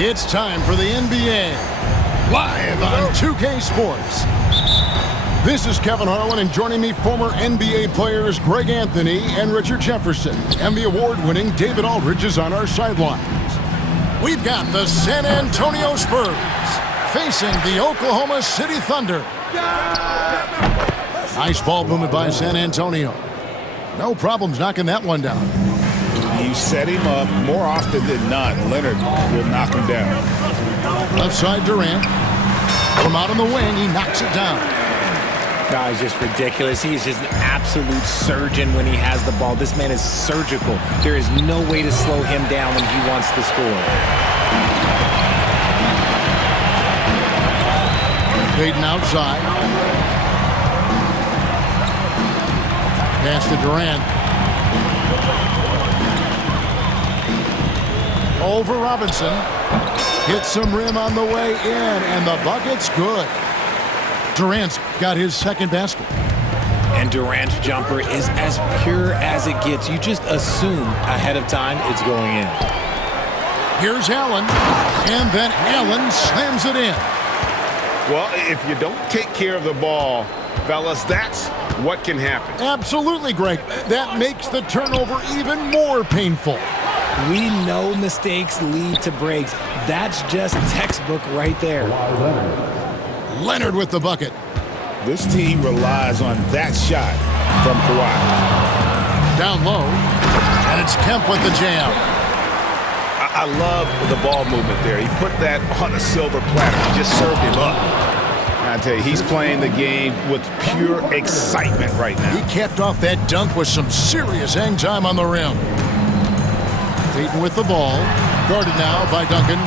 It's time for the NBA, live on 2K Sports. This is Kevin Harlan, and joining me, former NBA players Greg Anthony and Richard Jefferson. And the award-winning David Aldridge is on our sidelines. We've got the San Antonio Spurs facing the Oklahoma City Thunder. Nice ball movement by San Antonio. No problems knocking that one down. You set him up more often than not. Leonard will knock him down. Left side Durant. From out on the wing, he knocks it down. Guy's just ridiculous. He's just an absolute surgeon when he has the ball. This man is surgical. There is no way to slow him down when he wants to score. Payton outside. Pass to Durant. Over Robinson. Hits some rim on the way in, and the bucket's good. Durant's got his second basket. And Durant's jumper is as pure as it gets. You just assume ahead of time it's going in. Here's Allen, and then Allen slams it in. Well, if you don't take care of the ball, fellas, that's what can happen. Absolutely, Greg. That makes the turnover even more painful. We know mistakes lead to breaks. That's just textbook right there. Leonard with the bucket. This team relies on that shot from Kawhi. Down low, and it's Kemp with the jam. I love the ball movement there. He put that on a silver platter. He just served him up. I tell you, he's playing the game with pure excitement right now. He capped off that dunk with some serious hang time on the rim. Payton with the ball, guarded now by Duncan,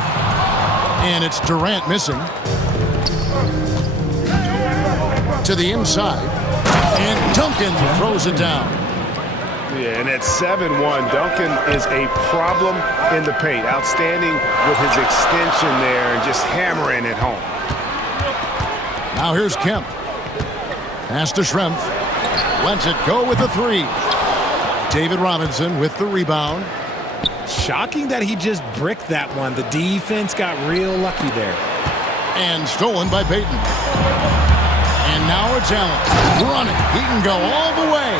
and it's Durant missing. To the inside, and Duncan throws it down. Yeah, and at 7-1, Duncan is a problem in the paint. Outstanding with his extension there and just hammering it home. Now here's Kemp. Pass to Schrempf. Lets it go with the three. David Robinson with the rebound. Shocking that he just bricked that one. The defense got real lucky there. And stolen by Payton. And now it's Allen running. He can go all the way.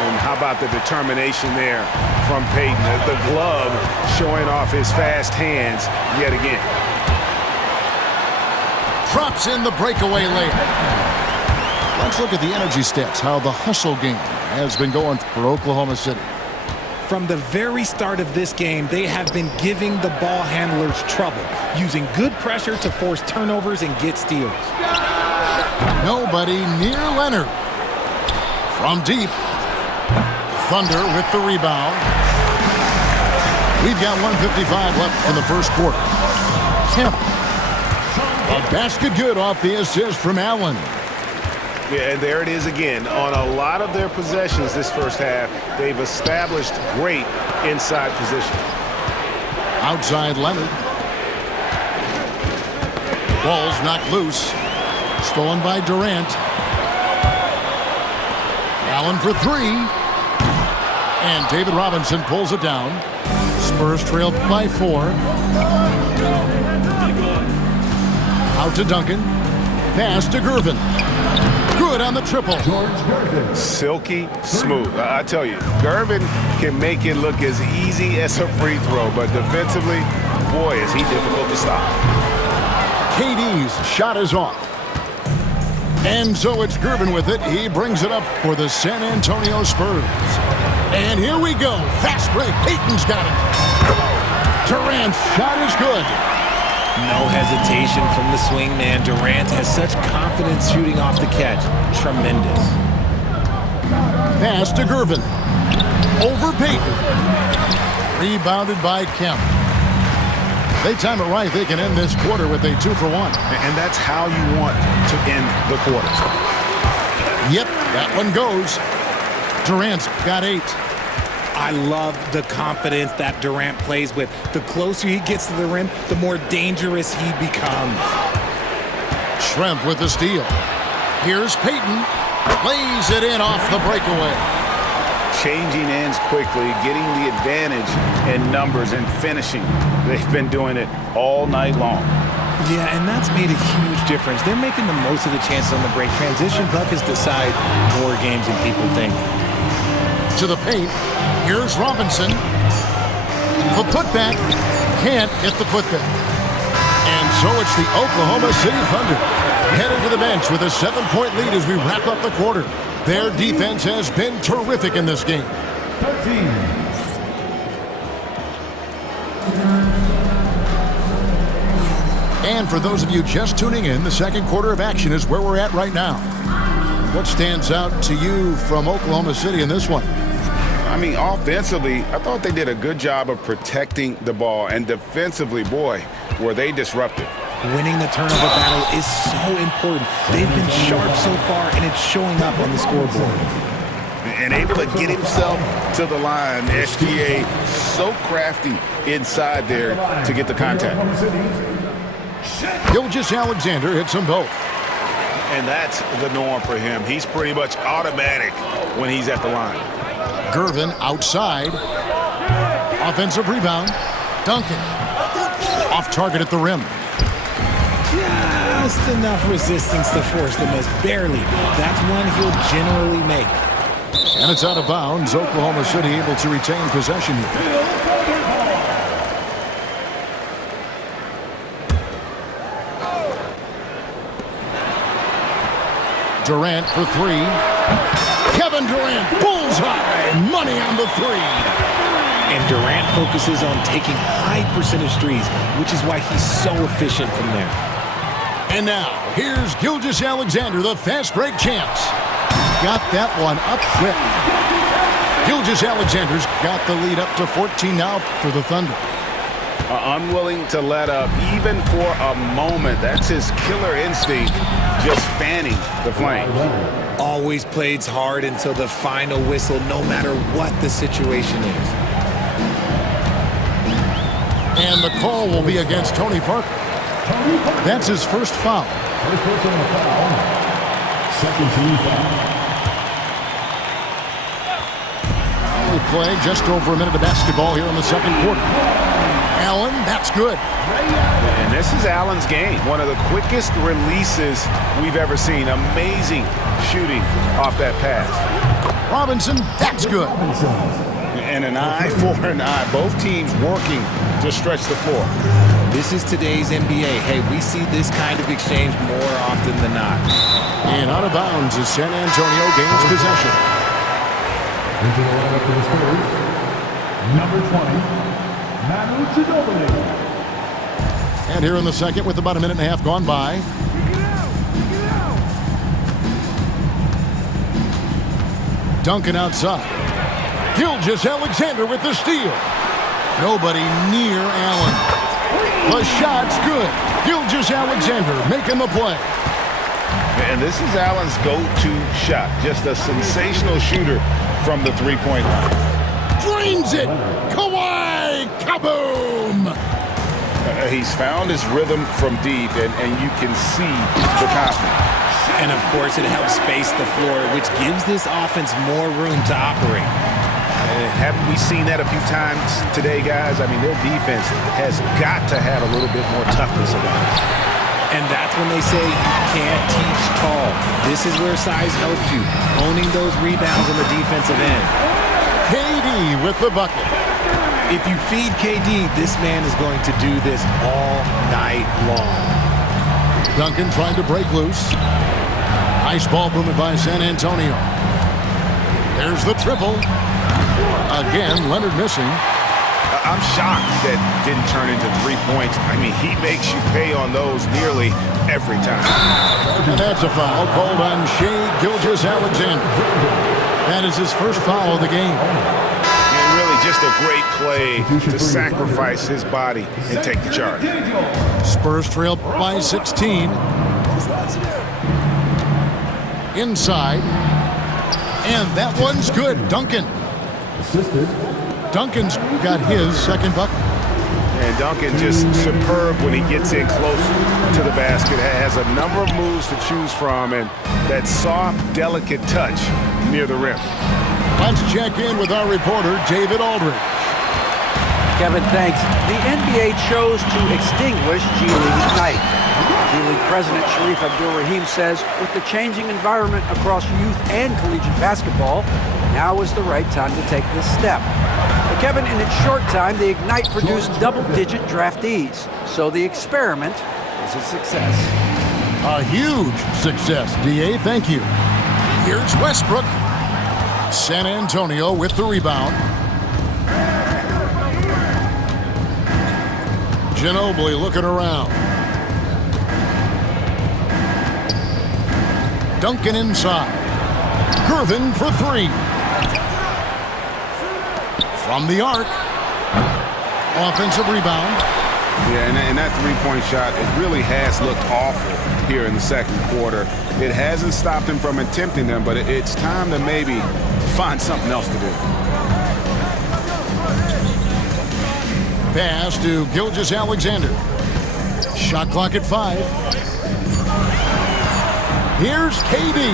And how about the determination there from Payton? The glove showing off his fast hands yet again. Drops in the breakaway layup. Let's look at the energy stats, how the hustle game has been going for Oklahoma City. From the very start of this game, they have been giving the ball handlers trouble, using good pressure to force turnovers and get steals. Nobody near Leonard. From deep. Thunder with the rebound. We've got 1:55 left in the first quarter. Kemp. A basket good off the assist from Allen. Yeah, and there it is again. On a lot of their possessions this first half, they've established great inside position. Outside Leonard. Ball's knocked loose. Stolen by Durant. Allen for three. And David Robinson pulls it down. Spurs trailed by 4. Out to Duncan. Pass to Gervin. Good on the triple. Silky smooth. I tell you, Gervin can make it look as easy as a free throw, but defensively, boy, is he difficult to stop. KD's shot is off. And so it's Gervin with it. He brings it up for the San Antonio Spurs. And here we go. Fast break. Payton's got it. Durant's shot is good. No hesitation from the swing man. Durant has such confidence shooting off the catch. Tremendous. Pass to Gervin. Over Payton. Rebounded by Kemp. They time it right. They can end this quarter with a 2-for-1. And that's how you want to end the quarter. Yep, that one goes. Durant's got 8. I love the confidence that Durant plays with. The closer he gets to the rim, the more dangerous he becomes. Schrempf with the steal. Here's Payton. Lays it in off the breakaway. changing ends quickly, getting the advantage in numbers and finishing. They've been doing it all night long. Yeah, and that's made a huge difference. They're making the most of the chances on the break. Transition buckets decide more games than people think. To the paint. Here's Robinson. The putback. Can't get the putback. And so it's the Oklahoma City Thunder heading to the bench with a 7-point lead as we wrap up the quarter. Their defense has been terrific in this game. 13. And for those of you just tuning in, the second quarter of action is where we're at right now. What stands out to you from Oklahoma City in this one? I mean, offensively, I thought they did a good job of protecting the ball. And defensively, boy, were they disruptive. Winning the turnover battle is so important. They've been sharp so far, and it's showing up on the scoreboard. And able to get himself to the line. SGA so crafty inside there to get the contact. Gilgeous-Alexander hits them both. And that's the norm for him. He's pretty much automatic when he's at the line. Gervin outside. Offensive rebound. Duncan. Off target at the rim. Just enough resistance to force the miss. Barely. That's one he'll generally make. And it's out of bounds. Oklahoma City able to retain possession here. Durant for three. Kevin Durant, bullseye, money on the three. And Durant focuses on taking high percentage threes, which is why he's so efficient from there. And now, here's Gilgeous-Alexander, the fast break champs. Got that one up quick. Gilgeous-Alexander's got the lead up to 14 now for the Thunder. Unwilling to let up even for a moment. That's his killer instinct, just fanning the flames. Always plays hard until the final whistle, no matter what the situation is. And the call will be against Tony Parker. That's his first foul. First personal foul. Second team foul. We play just over a minute of basketball here in the second quarter. Allen, that's good. And this is Allen's game. One of the quickest releases we've ever seen. Amazing shooting off that pass. Robinson, that's good. And an eye for an eye. Both teams working to stretch the floor. This is today's NBA. Hey, we see this kind of exchange more often than not. And out of bounds as San Antonio gains possession. Into the lineup for the Spurs, number 20, Manu Ginobili. And here in the second with about a minute and a half gone by. Duncan outside. Gilgeous-Alexander with the steal. Nobody near Allen. The shot's good. Gilgeous-Alexander making the play. And this is Allen's go-to shot. Just a sensational shooter from the three-point line. Drains it. Kawhi. Kaboom. He's found his rhythm from deep, and you can see the confidence. And, of course, it helps space the floor, which gives this offense more room to operate. Haven't we seen that a few times today, guys? I mean, their defense has got to have a little bit more toughness about it. And that's when they say you can't teach tall. This is where size helps you, owning those rebounds on the defensive end. KD with the bucket. If you feed KD, this man is going to do this all night long. Duncan trying to break loose. Nice ball movement by San Antonio. There's the triple. Again, Leonard missing. I'm shocked that didn't turn into 3 points. I mean, he makes you pay on those nearly every time. And that's a foul called on Shai Gilgeous-Alexander. That is his first foul of the game. And really just a great play to sacrifice his body and take the charge. Spurs trail by 16. Inside. And that one's good. Duncan. Assisted. Duncan's got his second bucket. And Duncan just superb when he gets in close to the basket. Has a number of moves to choose from, and that soft, delicate touch near the rim. Let's check in with our reporter, David Aldridge. Kevin, thanks. The NBA chose to extinguish G League Ignite. G League President Sharif Abdul-Rahim says with the changing environment across youth and collegiate basketball, now is the right time to take this step. But Kevin, in its short time, the Ignite produced double-digit draftees. So the experiment was a success. A huge success, D.A. Thank you. Here's Westbrook. San Antonio with the rebound. Ginobili looking around. Duncan inside. Gervin for three. From the arc. Offensive rebound. Yeah, and that three-point shot, it really has looked awful here in the second quarter. It hasn't stopped him from attempting them, but it's time to maybe find something else to do. Pass to Gilgeous-Alexander. Shot clock at 5. Here's KD.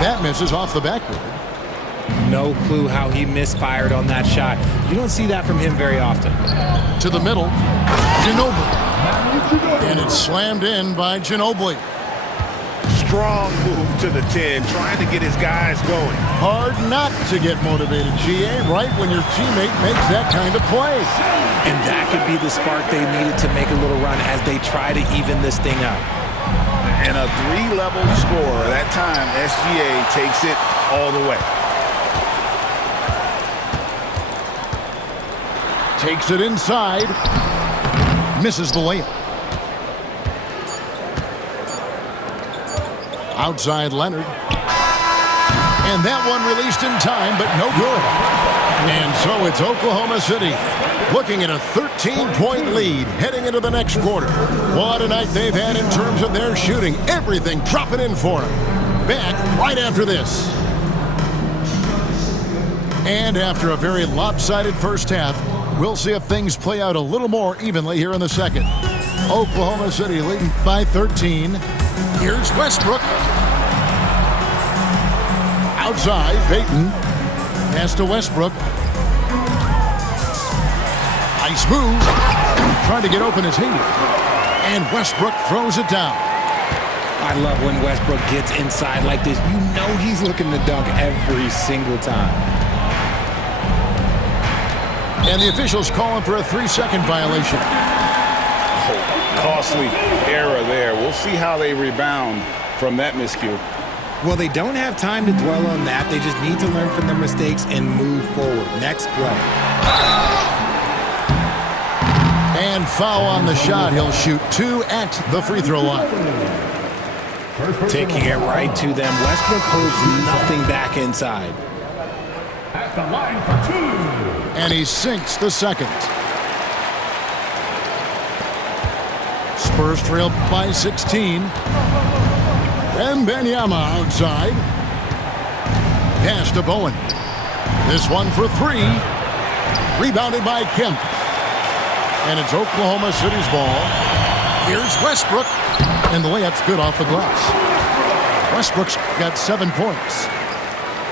That misses off the backboard. No clue how he misfired on that shot. You don't see that from him very often. To the middle. Ginobili. And it's slammed in by Ginobili. Strong move to the 10, trying to get his guys going. Hard not to get motivated, GA, right when your teammate makes that kind of play. And that could be the spark they needed to make a little run as they try to even this thing up. And a 3-level score. That time, SGA takes it all the way. Takes it inside. Misses the layup. Outside Leonard. And that one released in time, but no good. And so it's Oklahoma City looking at a 13-point lead heading into the next quarter. What a night they've had in terms of their shooting. Everything dropping in for them. Back right after this. And after a very lopsided first half, we'll see if things play out a little more evenly here in the second. Oklahoma City leading by 13. Here's Westbrook. Outside, Payton. Pass to Westbrook. Nice move. Trying to get open his hand. And Westbrook throws it down. I love when Westbrook gets inside like this. You know he's looking to dunk every single time. And the officials calling for a 3-second violation. Oh, costly error there. We'll see how they rebound from that miscue. Well, they don't have time to dwell on that. They just need to learn from their mistakes and move forward. Next play. And foul on the shot. He'll shoot 2 at the free throw line. Taking it right to them. Westbrook holds nothing back inside. At the line for 2. And he sinks the second. Spurs trail by 16. Wembanyama outside. Pass to Bowen. This one for 3. Rebounded by Kemp. And it's Oklahoma City's ball. Here's Westbrook. And the layup's good off the glass. Westbrook's got 7 points.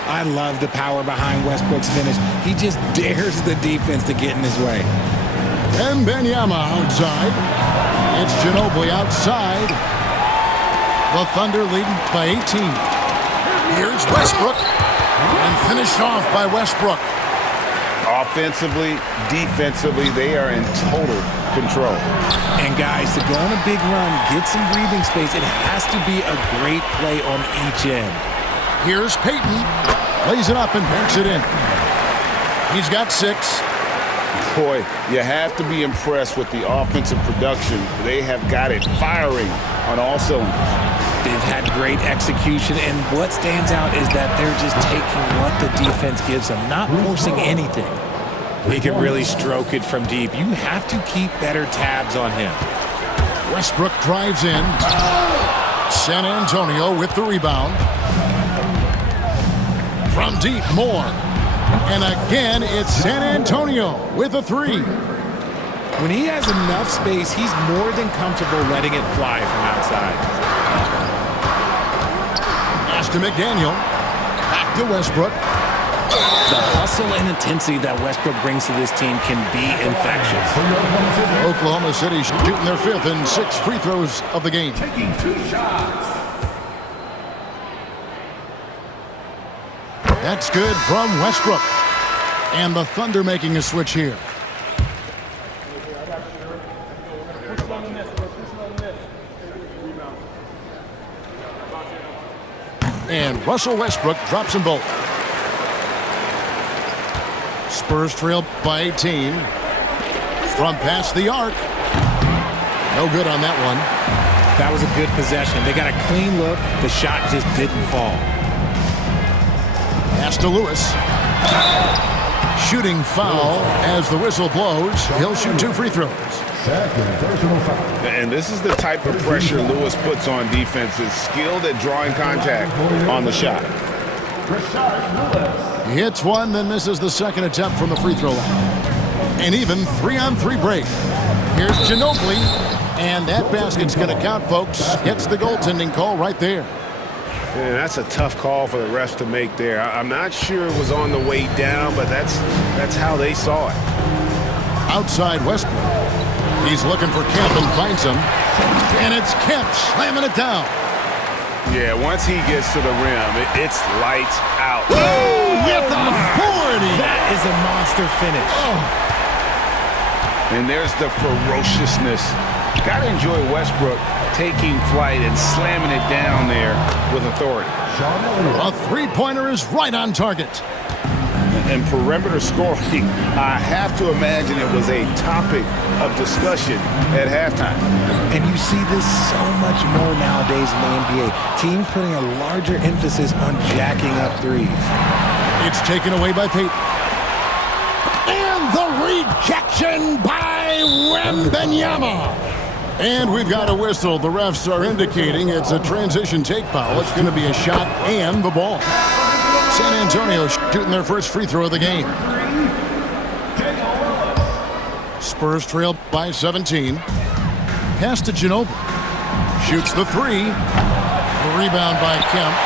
I love the power behind Westbrook's finish. He just dares the defense to get in his way. Wembanyama outside. It's Ginobili outside. The Thunder leading by 18. Here's Westbrook. And finished off by Westbrook. Offensively, defensively, they are in total control. And guys, to go on a big run, get some breathing space, it has to be a great play on each end. Here's Payton. Lays it up and banks it in. He's got 6. Boy, you have to be impressed with the offensive production. They have got it firing on all cylinders. They've had great execution, and what stands out is that they're just taking what the defense gives them, not forcing anything. He can really stroke it from deep. You have to keep better tabs on him. Westbrook drives in. San Antonio with the rebound. From deep, Moore. And again, it's San Antonio with a 3. When he has enough space, he's more than comfortable letting it fly from outside. Pass to McDaniel. Back to Westbrook. The hustle and intensity that Westbrook brings to this team can be infectious. Oklahoma City shooting their 5th and 6th free throws of the game. Taking 2 shots. That's good from Westbrook. And the Thunder making a switch here. And Russell Westbrook drops them both. Spurs trail by 18. From past the arc. No good on that one. That was a good possession. They got a clean look. The shot just didn't fall. Pass to Lewis. Shooting foul as the whistle blows. He'll shoot 2 free throws. Second personal foul. And this is the type of pressure Lewis puts on defenses, skilled at drawing contact on the shot. He hits one, then misses the second attempt from the free throw line. An even 3-on-3 break. Here's Ginobili, and that basket's going to count, folks. Gets the goaltending call right there. And that's a tough call for the refs to make there. I'm not sure it was on the way down, but that's how they saw it. Outside Westbrook. He's looking for Kemp and finds him. And it's Kemp slamming it down. Yeah, once he gets to the rim, it's lights out. With authority. That is a monster finish. And there's the ferociousness. Got to enjoy Westbrook taking flight and slamming it down there with authority. A three-pointer is right on target. And perimeter scoring, I have to imagine it was a topic of discussion at halftime. And you see this so much more nowadays in the NBA. Teams putting a larger emphasis on jacking up threes. It's taken away by Payton. And the rejection by Wembanyama. And we've got a whistle. The refs are indicating it's a transition take foul. It's going to be a shot and the ball. San Antonio shooting their first free throw of the game. Spurs trail by 17. Pass to Ginobili. Shoots the 3. A rebound by Kemp.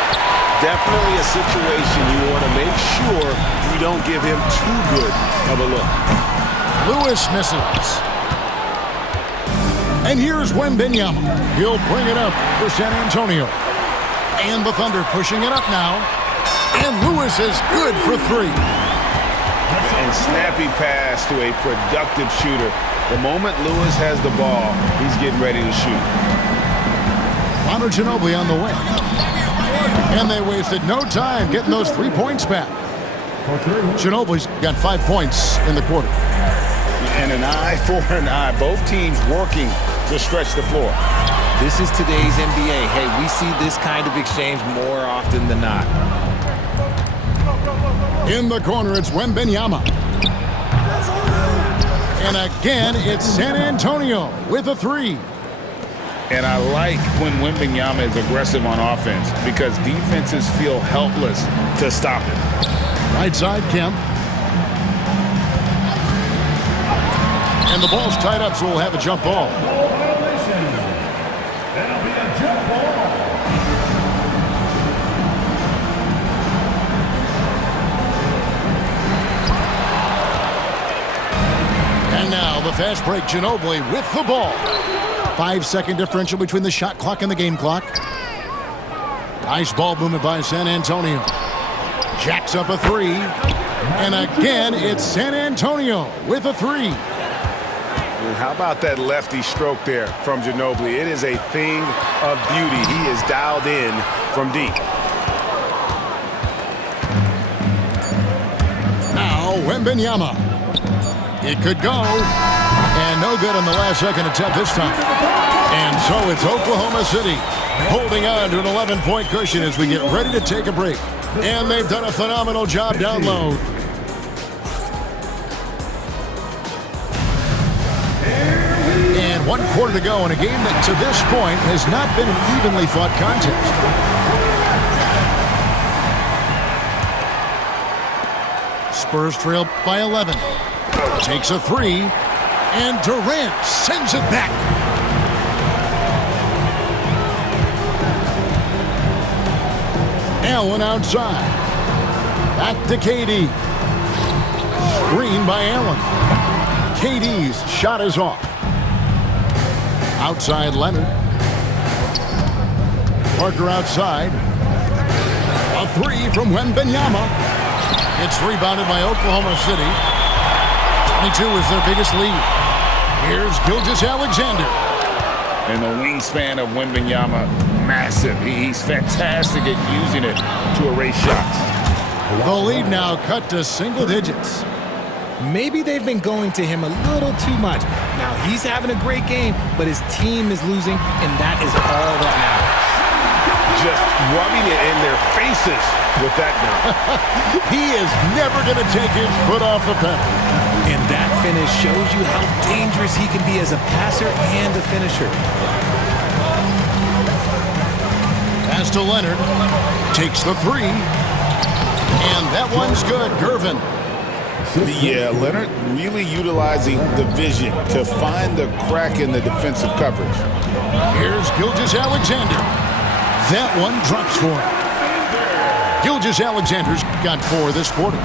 Definitely a situation you want to make sure you don't give him too good of a look. Lewis misses. And here's Wembanyama. He'll bring it up for San Antonio. And the Thunder pushing it up now. And Lewis is good for 3. And snappy pass to a productive shooter. The moment Lewis has the ball, he's getting ready to shoot. Manu Ginobili on the way. And they wasted no time getting those 3 points back. Ginobili's got 5 points in the quarter. And an eye for an eye. Both teams working to stretch the floor. This is today's NBA. Hey, we see this kind of exchange more often than not. In the corner, it's Wembanyama. And again, it's San Antonio with a 3. And I like when Wembanyama is aggressive on offense because defenses feel helpless to stop it. Right side, Kemp. And the ball's tied up, so we'll have a jump ball. That'll be a jump ball. And now the fast break, Ginobili with the ball. 5-second differential between the shot clock and the game clock. Nice ball movement by San Antonio. Jacks up a 3. And again, it's San Antonio with a 3. And how about that lefty stroke there from Ginobili? It is a thing of beauty. He is dialed in from deep. Now Wembanyama. It could go. And no good on the last second attempt this time. And so it's Oklahoma City holding on to an 11-point cushion as we get ready to take a break. And they've done a phenomenal job down low. And 1 quarter to go in a game that to this point has not been an evenly fought contest. Spurs trail by 11. Takes a 3. And Durant sends it back. Allen outside. Back to KD. Screen by Allen. KD's shot is off. Outside Leonard. Parker outside. A three from Wembanyama. It's rebounded by Oklahoma City. 22 is their biggest lead. Here's Gilgeous-Alexander. And the wingspan of Wembanyama, massive. He's fantastic at using it to erase shots. The lead now cut to single digits. Maybe they've been going to him a little too much. Now he's having a great game, but his team is losing, and that is all that matters. Just rubbing it in their faces with that now. He is never going to take his foot off the pedal. And that finish shows you how dangerous he can be as a passer and a finisher. Pass to Leonard. Takes the three. And that one's good. Gervin. Yeah, Leonard really utilizing the vision to find the crack in the defensive coverage. Here's Gilgeous-Alexander. That one drops for him. Gilgeous-Alexander's got 4 this quarter.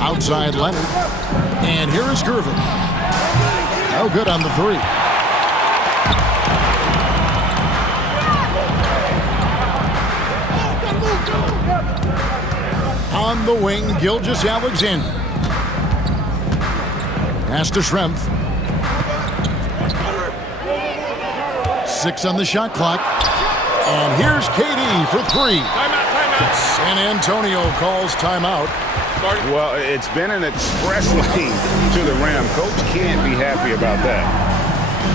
Outside Leonard. And here is Gervin. No good on the three. On the wing, Gilgeous-Alexander. Pass to Schrempf. 6 on the shot clock. And here's KD for 3. Timeout. San Antonio calls timeout. Well, it's been an express lane to the rim. Coach can't be happy about that.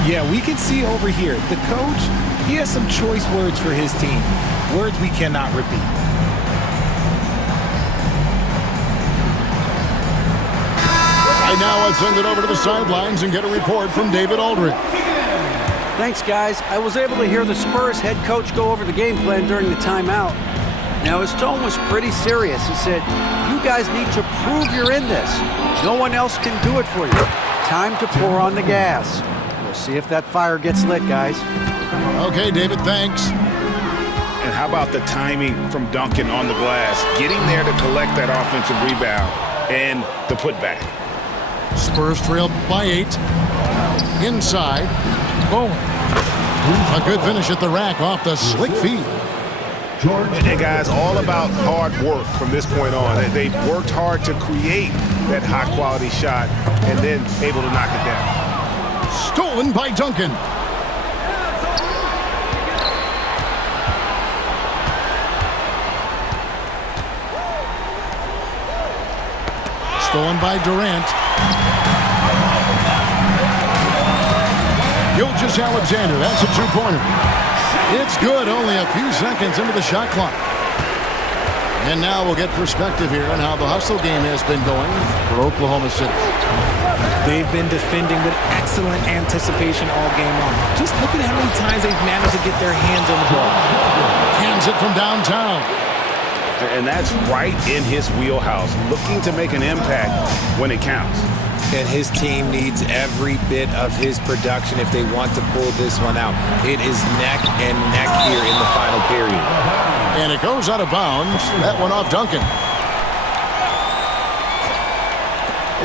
Yeah, we can see over here, the coach, he has some choice words for his team. Words we cannot repeat. Right now, let's send it over to the sidelines and get a report from David Aldridge. Thanks, guys. I was able to hear the Spurs head coach go over the game plan during the timeout. Now, his tone was pretty serious. He said, you guys need to prove you're in this. No one else can do it for you. Time to pour on the gas. We'll see if that fire gets lit, guys. Okay, David, thanks. And how about the timing from Duncan on the glass, getting there to collect that offensive rebound and the putback. Spurs trail by 8. Inside. Boom. A good finish at the rack off the slick feed. And guys, all about hard work from this point on. They've worked hard to create that high-quality shot and then able to knock it down. Stolen by Duncan. Stolen by Durant. Gilgeous-Alexander, that's a 2-pointer. It's good, only a few seconds into the shot clock. And now we'll get perspective here on how the hustle game has been going for Oklahoma City. They've been defending with excellent anticipation all game long. Just look at how many times they've managed to get their hands on the ball. Hands it from downtown. And that's right in his wheelhouse, looking to make an impact when it counts. And his team needs every bit of his production if they want to pull this one out. It is neck and neck here in the final period. And it goes out of bounds. That one off Duncan.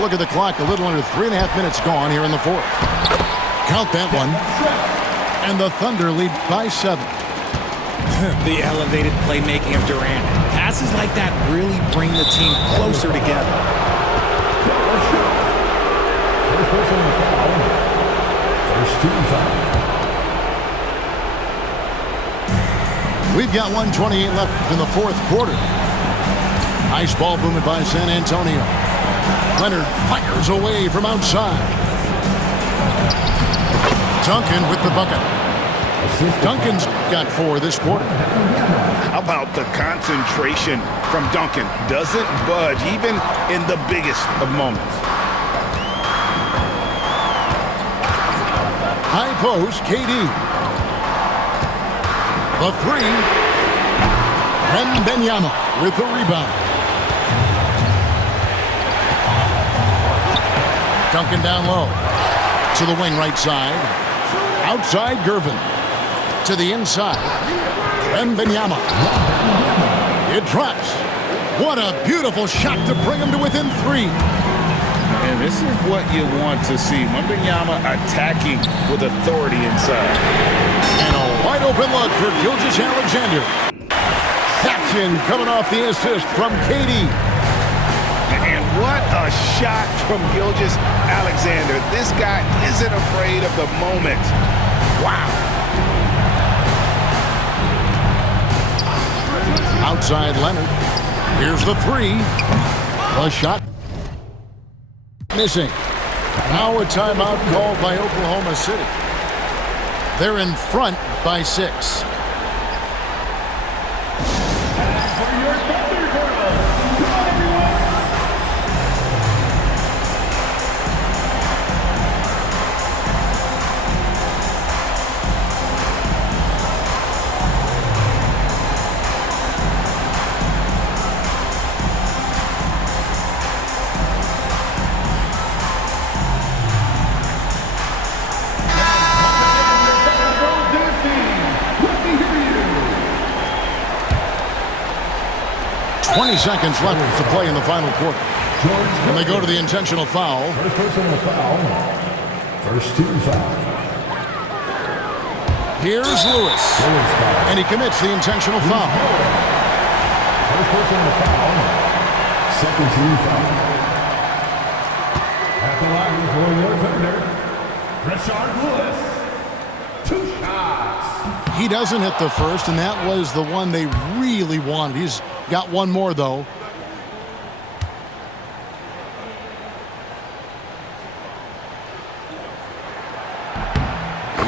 Look at the clock. A little under 3.5 minutes gone here in the fourth. Count that one. And the Thunder lead by 7. The elevated playmaking of Durant. Passes like that really bring the team closer together. We've got 1:28 left in the fourth quarter. Nice ball movement by San Antonio. Leonard fires away from outside. Duncan with the bucket. Duncan's got 4 this quarter. How about the concentration from Duncan? Doesn't budge even in the biggest of moments. High post, KD. The 3. Wembanyama with the rebound. Duncan down low. To the wing right side. Outside Gervin. To the inside. Wembanyama. It drops. What a beautiful shot to bring him to within 3. And this is what you want to see. Wembanyama attacking with authority inside. And a wide open look for Gilgeous-Alexander. Jackson coming off the assist from KD. And what a shot from Gilgeous-Alexander. This guy isn't afraid of the moment. Wow. Outside Leonard. Here's the 3. A shot missing. Now a timeout called by Oklahoma City. They're in front by 6. Seconds left to play in the final quarter. And they go to the intentional foul. First personal foul. First team foul. Here's Lewis. And he commits the intentional foul. First personal foul. Second team foul. At the line for your offender, Rashard Lewis. 2 shots. He doesn't hit the first, and that was the one they really wanted. He's got one more, though.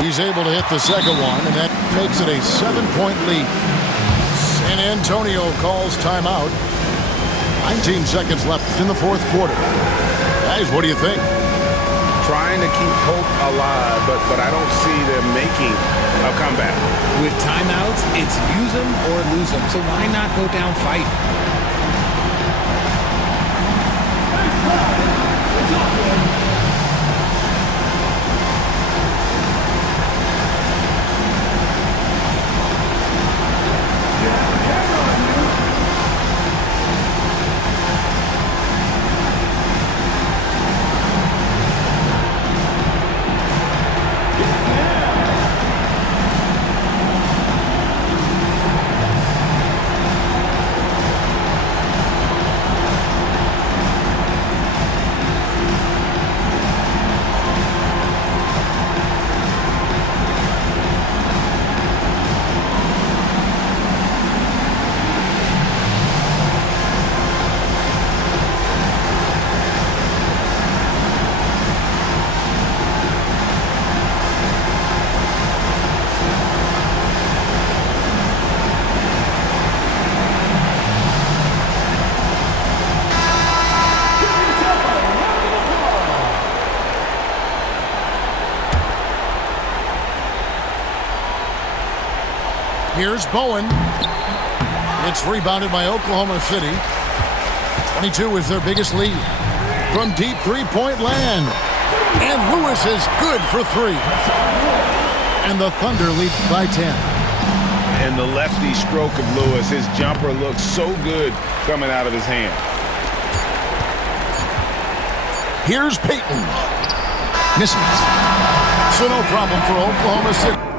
He's able to hit the second one, and that makes it a 7-point lead. San Antonio calls timeout. 19 seconds left in the fourth quarter. Guys, what do you think? Trying to keep hope alive, but I don't see them making a comeback. With timeouts, it's use them or lose them. So why not go down fighting? Here's Bowen. It's rebounded by Oklahoma City. 22 is their biggest lead. From deep three-point land. And Lewis is good for 3. And the Thunder lead by 10. And the lefty stroke of Lewis, his jumper looks so good coming out of his hand. Here's Payton. Misses. So no problem for Oklahoma City.